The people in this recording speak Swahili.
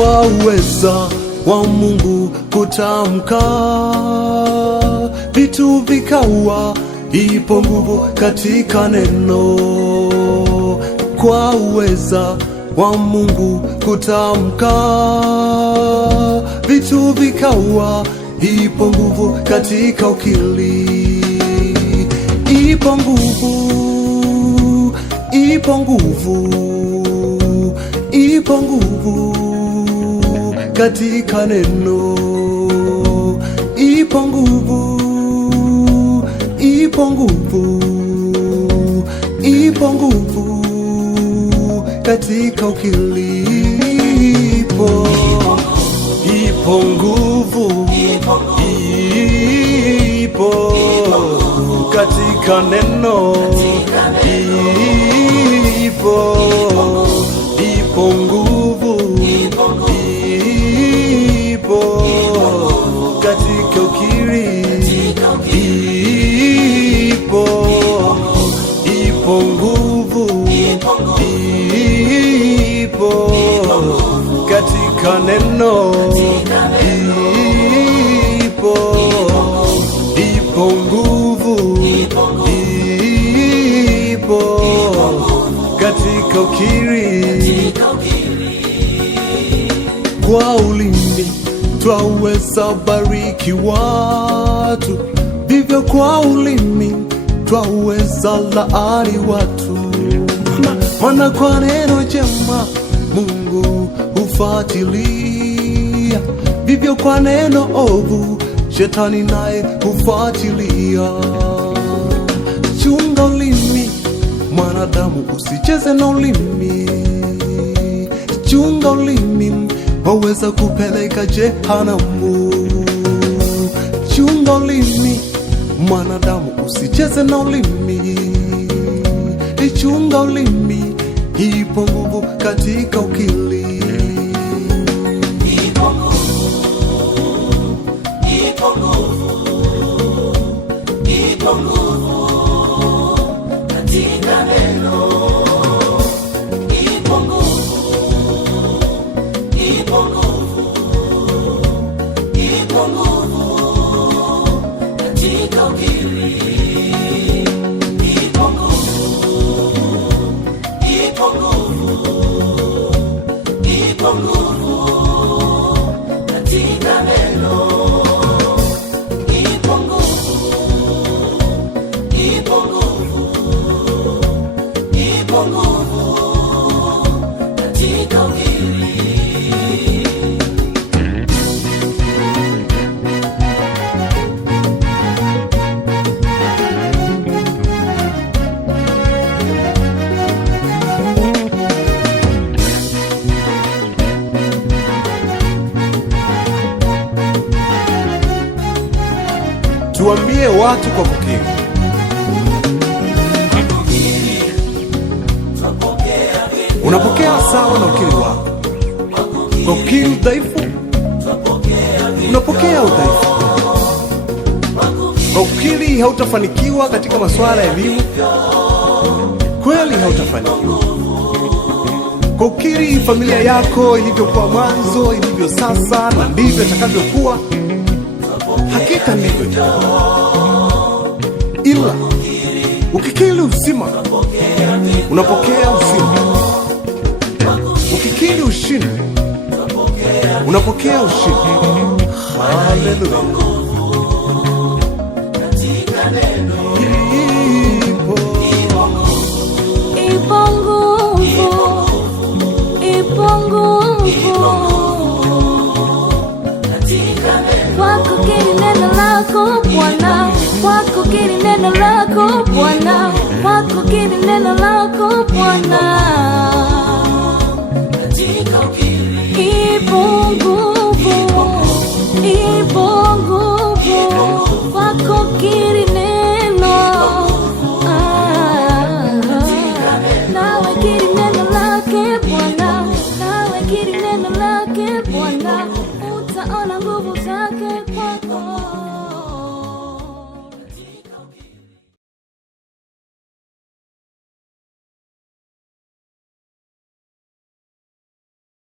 Kwa uweza wa Mungu kutamka, vitu vikawa. Ipo nguvu katika neno. Kwa uweza wa Mungu kutamka, vitu vikawa. Ipo nguvu katika ukili. Ipo nguvu, ipo nguvu, ipo nguvu katika neno. Ipo nguvu, ipo nguvu, ipo nguvu katika ukili. Ipo nguvu, ipo katika neno. Ipo nguvu, ipo katika ukiri. Ipo nguvu, ipo katika neno. Ipo nguvu, ipo katika ukiri. Kwa ulimi twaweza bariki watu, vivyo kwa ulimi twaweza laani watu. Maana kwa neno jema Mungu hufuatilia, vivyo kwa neno ovu Shetani naye hufuatilia. Chunga ulimi mwanadamu, usicheze na ulimi. Chunga ulimi, waweza kupeleka jehanamu. Chunga ulimi mwanadamu, usicheze na ulimi. Chunga ulimi, ipo nguvu katika ukili. Ipo nguvu katika neno. Ipo nguvu, ipo nguvu katika ukiri. Ipo nguvu, ipo nguvu katika neno. Tuambie watu kwa kukiri. Unapokea sawa na ukiri wako. Kwa kukiri udhaifu, unapokea udhaifu. Kwa kukiri hautafanikiwa katika masuala ya elimu, kweli hautafanikiwa. Kwa kukiri familia yako ilivyokuwa mwanzo, ilivyo sasa na ndivyo itakavyokuwa, hakika ndivyo. Ila ukikiri uzima, unapokea uzima. Ukikiri ushindi, unapokea ushindi. Haleluya. Ipo nguvu, ipo nguvu kwa kukiri neno lako Bwana, kwa kukiri neno lako Bwana, kwa kukiri neno lako Bwana. Ipo nguvu, ipo nguvu kwa kukiri neno. Nawe kiri neno lake Bwana, nawe kiri neno lake Bwana, utaona nguvu zake kwa